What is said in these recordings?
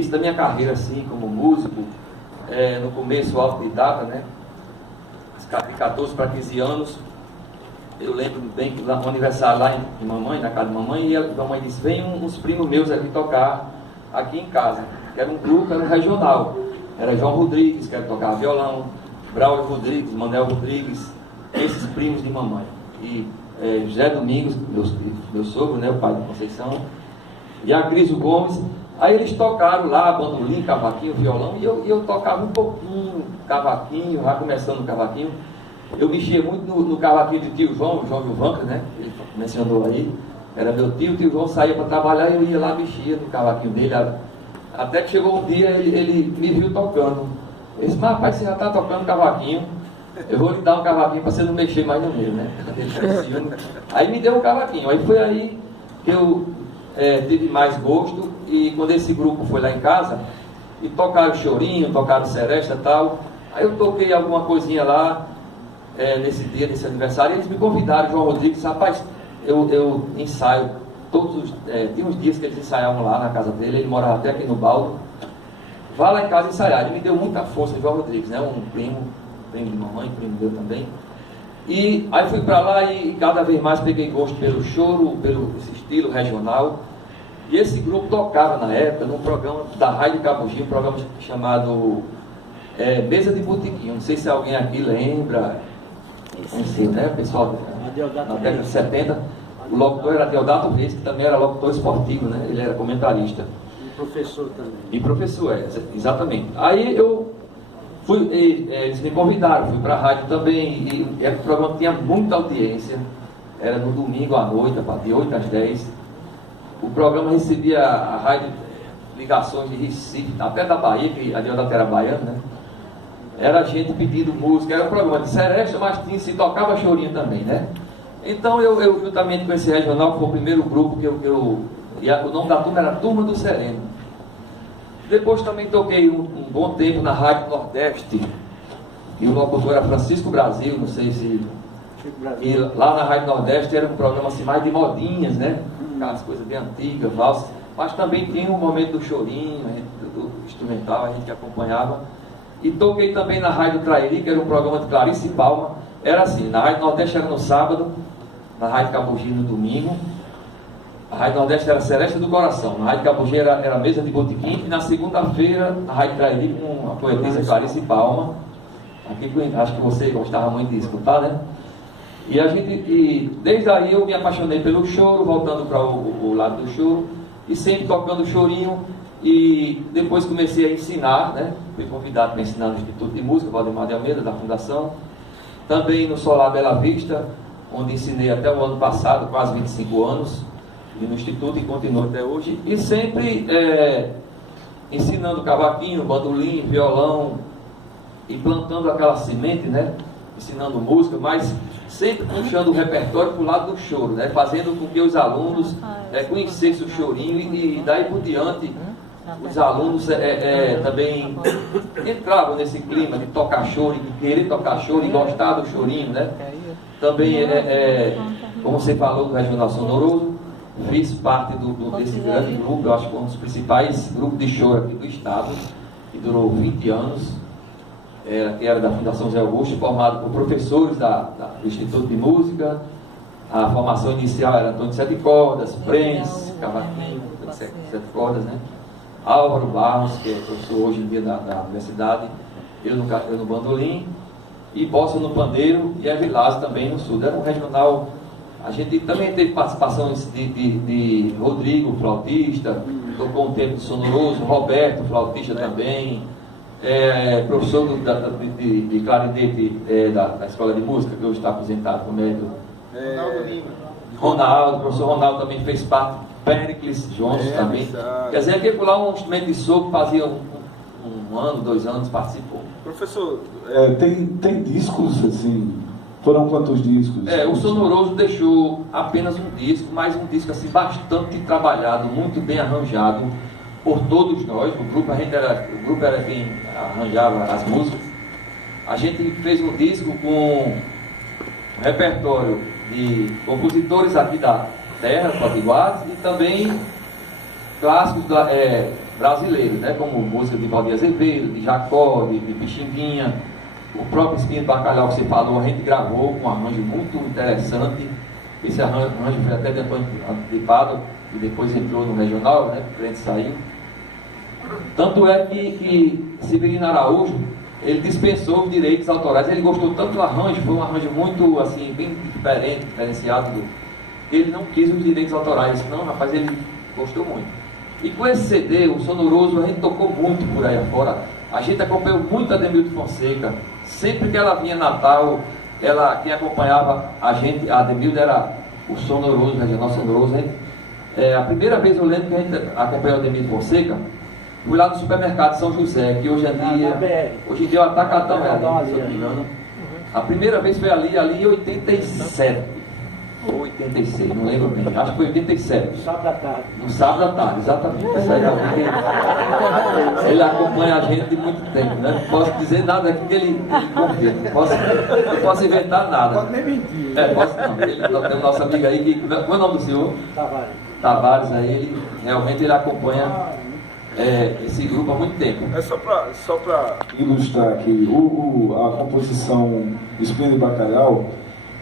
Início da minha carreira assim, como músico, no começo autodidata, né? De 14 para 15 anos, eu lembro bem que lá no aniversário lá em mamãe, na casa de mamãe, e a mamãe disse: vem uns primos meus aqui tocar aqui em casa, que era um grupo, era um regional. Era João Rodrigues, que era tocar violão, Braulio Rodrigues, Manel Rodrigues, esses primos de mamãe. E José Domingos, meu sogro, né, o pai da Conceição, e a Criso Gomes. Aí eles tocaram lá, bandolim, cavaquinho, violão, e eu tocava um pouquinho, cavaquinho, já começando no cavaquinho. Eu mexia muito no cavaquinho de tio João, o João Gilvanca, né? Ele mencionou aí, era meu tio, o tio João saía para trabalhar e eu ia lá, mexia no cavaquinho dele. Até que chegou um dia, ele me viu tocando. Ele disse: mas rapaz, você já está tocando cavaquinho, eu vou lhe dar um cavaquinho para você não mexer mais no meu, né? Aí me deu um cavaquinho, aí foi aí que eu tive mais gosto. E quando esse grupo foi lá em casa, e tocaram chorinho, tocaram seresta e tal, aí eu toquei alguma coisinha lá, nesse dia, nesse aniversário, e eles me convidaram, João Rodrigues: rapaz, eu ensaio todos os... tinha uns dias que eles ensaiavam lá na casa dele, ele morava até aqui no Baldo, vá lá em casa ensaiar. Ele me deu muita força, João Rodrigues, né? Um primo de mamãe, primo meu também. E aí fui para lá e cada vez mais peguei gosto pelo choro, pelo esse estilo regional. E esse grupo tocava na época num programa da Rádio Cabugi, um programa chamado Mesa de Botequim. Não sei se alguém aqui lembra, não sei, né, pessoal, na década de 70, o locutor era Deodato Reis, que também era locutor esportivo, né? Ele era comentarista. E professor também. E professor, exatamente. Aí eu fui, eles me convidaram, fui para a rádio também, e o programa tinha muita audiência, era no domingo à noite, de 8 às 10. O programa recebia a rádio, ligações de Recife, até da Bahia, que a Deodato era baiana, né? Era gente pedindo música, era um programa de seresta, mas se tocava chorinho também, né? Então eu juntamente com esse regional, que foi o primeiro grupo e o nome da turma era Turma do Sereno. Depois também toquei um bom tempo na Rádio Nordeste, e o locutor era Francisco Brasil, não sei se... E lá na Rádio Nordeste era um programa assim mais de modinhas, né? Aquelas coisas bem antigas, valsas, mas também tinha um momento do chorinho, do instrumental, a gente que acompanhava. E toquei também na Rádio Trairi, que era um programa de Clarice Palma. Era assim: na Rádio Nordeste era no sábado, na Rádio Cabugi no domingo. A Rádio Nordeste era Celeste do Coração, na Rádio Cabugi era Mesa de Botequim, e na segunda-feira na Rádio Trairi com a poetisa Clarice Palma. Aqui, acho que você gostava muito de escutar, né? E desde aí eu me apaixonei pelo choro, voltando para o lado do choro, e sempre tocando chorinho. E depois comecei a ensinar, né? Fui convidado para ensinar no Instituto de Música Valdemar de Almeida, da Fundação. Também no Solar Bela Vista, onde ensinei até o ano passado, quase 25 anos, e no Instituto, e continuo até hoje. E sempre ensinando cavaquinho, bandolim, violão, e plantando aquela semente, né? Ensinando música, mas sempre puxando o repertório para o lado do choro, né? Fazendo com que os alunos conhecessem o chorinho, e daí por diante os alunos também entravam nesse clima de tocar choro, de querer tocar choro e gostar do chorinho, né? Também, como você falou, do Regional Sonoroso, fiz parte desse grande grupo, eu acho que um dos principais grupos de choro aqui do estado, que durou 20 anos. Que era da Fundação Zé Augusto, formado por professores do Instituto de Música. A formação inicial era Antônio de Sete Cordas, Prens, cavaquinho, sete cordas, né? Álvaro Barros, que é professor hoje em dia da universidade, eu no bandolim, e Bossa no pandeiro, e Evilásio também no sul. Era um regional. A gente também teve participações de Rodrigo, flautista, tocou um tempo de Sonoroso, Roberto, flautista também. Professor de clarinete da Escola de Música, que hoje está aposentado como médico. Ronaldo, o professor Ronaldo também fez parte. Péricles Jones também. Quer dizer, aquele lá um instrumento de sopro, fazia um ano, 2 anos, participou. Professor, tem discos assim? Foram quantos discos? O Sonoroso deixou apenas um disco, mas um disco assim bastante trabalhado, muito bem arranjado por todos nós. O grupo era quem arranjava as músicas. A gente fez um disco com um repertório de compositores aqui da terra, potiguares, e também clássicos brasileiros, né? Como música de Valdir Azevedo, de Jacó, de Pixinguinha, o próprio Espinho de Bacalhau que você falou, a gente gravou com um arranjo muito interessante. Esse arranjo foi até de Antônio de Pádua, e depois entrou no regional, né? O cliente saiu. Tanto é que Severino Araújo, ele dispensou os direitos autorais. Ele gostou tanto do arranjo, foi um arranjo muito, assim, bem diferente, diferenciado. Ele não quis os direitos autorais, não, rapaz, ele gostou muito. E com esse CD, o Sonoroso, a gente tocou muito por aí afora. A gente acompanhou muito a Ademildo Fonseca. Sempre que ela vinha Natal, quem acompanhava a gente, a Ademildo, era o Sonoroso, o Regional Sonoroso. A primeira vez eu lembro que a gente acompanhou a Ademildo Fonseca, fui lá no supermercado São José, que hoje em dia é o Atacadão, se eu não me engano. A primeira vez foi ali em 87 ou 86, não lembro bem, acho que foi 87. No sábado à tarde. No sábado à tarde, exatamente. Isso aí, ele acompanha a gente de muito tempo, né? Não posso dizer nada aqui que ele confia, não posso inventar nada. Pode nem mentir. Tem o nosso amigo aí, qual é o nome do senhor? Tavares, aí ele realmente acompanha esse grupo há muito tempo. Só para ilustrar aqui, a composição Espinho de Bacalhau,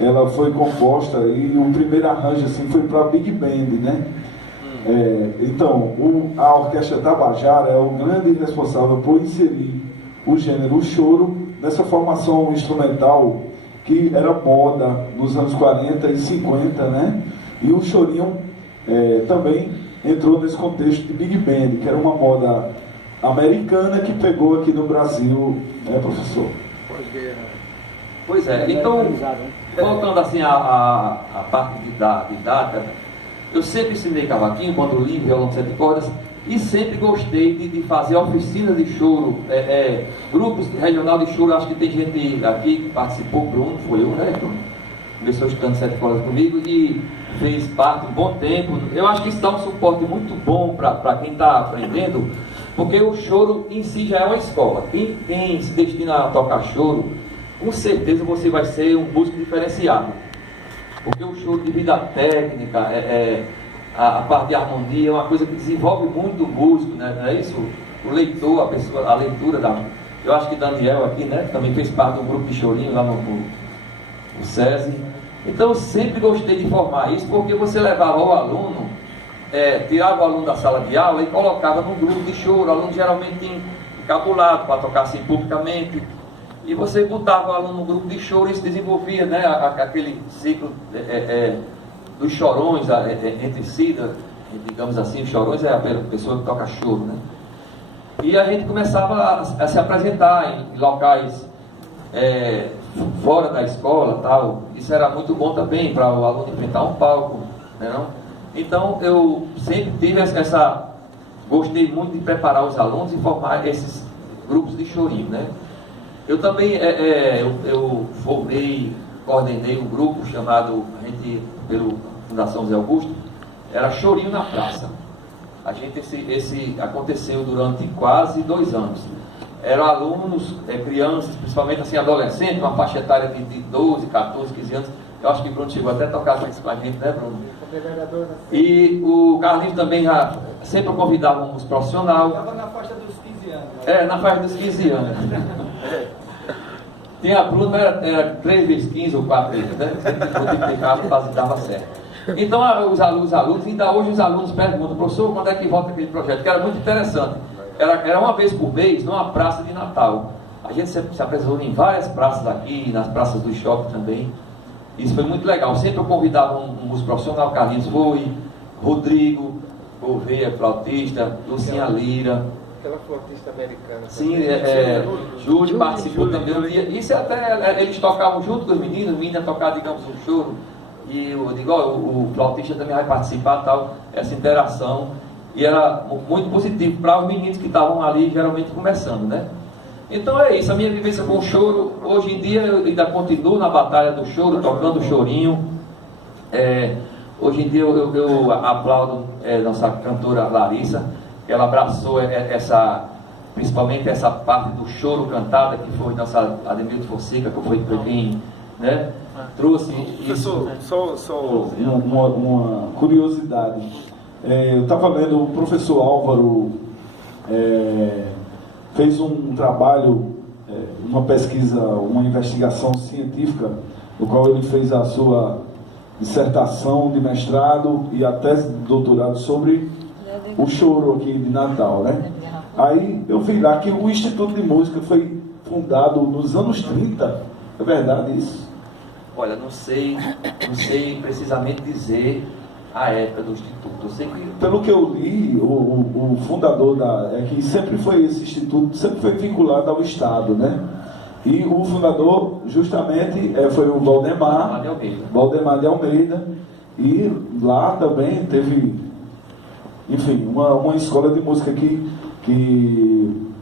ela foi composta e o primeiro arranjo assim, foi para Big Band, né? Então, a Orquestra Tabajara é o grande responsável por inserir o gênero choro nessa formação instrumental que era moda nos anos 40 e 50, né? E o chorinho também entrou nesse contexto de Big Band, que era uma moda americana que pegou aqui no Brasil, né, professor? Pois é, então, voltando assim à parte didática, eu sempre ensinei cavaquinho, bandolim, violão de 7 cordas, e sempre gostei de fazer oficinas de choro, grupos regional de choro. Acho que tem gente aqui que participou, Bruno, foi eu, né? Começou estudando 7 cordas comigo e fez parte um bom tempo. Eu acho que isso dá um suporte muito bom para quem está aprendendo, porque o choro em si já é uma escola. Quem se destina a tocar choro, com certeza você vai ser um músico diferenciado, porque o choro de vida técnica, a parte de harmonia é uma coisa que desenvolve muito o músico, né? Não é isso? O leitor, a leitura eu acho que Daniel aqui, né, também fez parte do grupo de chorinho lá no SESI. Então eu sempre gostei de formar isso, porque você levava o aluno, tirava o aluno da sala de aula e colocava num grupo de choro, o aluno geralmente encabulado para tocar assim publicamente. E você botava o aluno no grupo de choro e se desenvolvia, né, aquele ciclo dos chorões entre si, digamos assim, os chorões é a pessoa que toca choro, né? E a gente começava a se apresentar em locais fora da escola, tal. Isso era muito bom também para o aluno enfrentar um palco, né, não? Então eu sempre tive gostei muito de preparar os alunos e formar esses grupos de chorinho, né? Eu também, eu formei, coordenei um grupo chamado, pelo Fundação Zé Augusto, era Chorinho na Praça. Esse aconteceu durante quase 2 anos. Eram alunos, crianças, principalmente assim, adolescentes, uma faixa etária de 12, 14, 15 anos. Eu acho que o Bruno chegou até a tocar com a gente, né, Bruno? E o Carlinhos também sempre convidava uns profissionais. Estava na faixa dos 15 anos. Na faixa dos 15 anos. Tinha a Bruna, era 3 vezes 15 ou 4 vezes, né? Sempre dava certo. Então, os alunos, ainda hoje os alunos perguntam, professor, quando é que volta aquele projeto? Que era muito interessante. Era uma vez por mês, numa praça de Natal. A gente se apresentou em várias praças aqui, nas praças do shopping também. Isso foi muito legal. Sempre eu convidava um músico profissional, Carlinhos foi, Rodrigo, Gouveia, flautista, Lucinha Lira. Aquela flautista americana. Sim, Júlio participou também. Isso até, eles tocavam junto com os meninos iam tocar, digamos, um choro. E eu digo, o flautista também vai participar, tal, essa interação. E era muito positivo para os meninos que estavam ali, geralmente começando, né? Então é isso, a minha vivência com o choro. Hoje em dia eu ainda continuo na batalha do choro, tocando chorinho. Hoje em dia eu aplaudo nossa cantora Larissa, que ela abraçou principalmente essa parte do choro cantada, que foi nossa Ademildo Fonseca, que foi quem, né, trouxe isso. Só uma curiosidade. Eu estava lendo o professor Álvaro fez um trabalho, uma pesquisa, uma investigação científica, no qual ele fez a sua dissertação de mestrado e a tese de doutorado sobre o choro aqui de Natal, né? Aí eu vi lá que o Instituto de Música foi fundado nos anos 30, é verdade isso? Olha, não sei precisamente dizer a época do Instituto. Eu sei que... Pelo que eu li, o fundador é que sempre foi esse instituto, sempre foi vinculado ao Estado, né? E o fundador, justamente, foi o Valdemar de Almeida, e lá também teve, enfim, uma escola de música que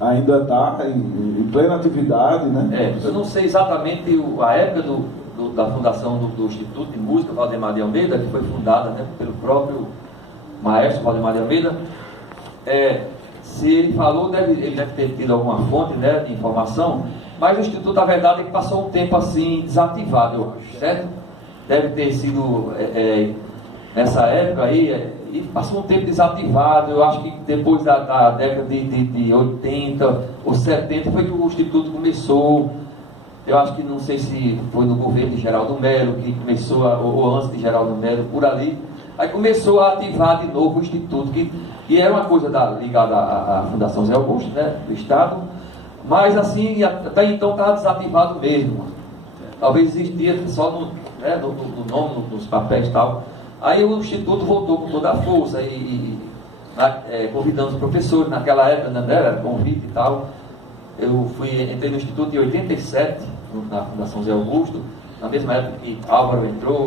ainda está em plena atividade, né? Eu não sei exatamente a época da fundação do Instituto de Música Valdemar de Almeida, que foi fundada, né, pelo próprio maestro Valdemar de Almeida. Se ele falou, ele deve ter tido alguma fonte, né, de informação, mas o Instituto, na verdade, é que passou um tempo assim desativado, eu acho, certo? Deve ter sido nessa época aí, e passou um tempo desativado. Eu acho que depois da década de 80 ou 70 foi que o Instituto começou. Eu acho que, não sei se foi no governo de Geraldo Melo que começou, ou antes de Geraldo Melo, por ali. Aí começou a ativar de novo o Instituto, que era uma coisa ligada à Fundação Zé Augusto, né, do Estado, mas assim, até então estava desativado mesmo. Talvez existia só no nome, nos papéis e tal. Aí o Instituto voltou com toda a força, convidando os professores, naquela época, né, era convite e tal. Eu entrei no Instituto em 87, na Fundação Zé Augusto, na mesma época que Álvaro entrou.